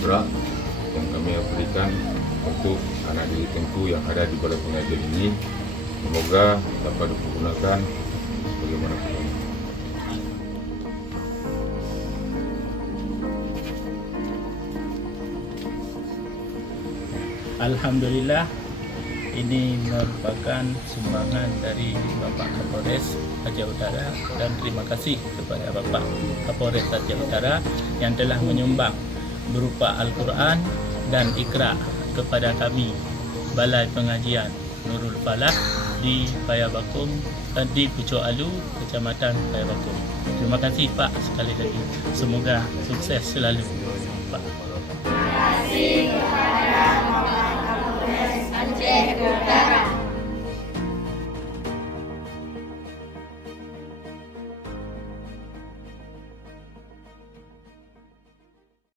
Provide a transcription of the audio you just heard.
berat yang kami berikan untuk anak didik tertentu yang ada di balai pengajian ini. Semoga dapat digunakan bagaimana pun. Alhamdulillah, ini merupakan sumbangan dari Bapak Kapolres Aceh Utara, dan terima kasih kepada Bapak Kapolres Aceh Utara yang telah menyumbang berupa Al-Quran dan Iqra kepada kami Balai Pengajian Nurul Falah di Payabakum, di Pucuk Alu, Kecamatan Payabakum. Terima kasih Pak sekali lagi. Semoga sukses selalu Pak. Terima kasih kepada Bapak Kapolres Aceh Utara.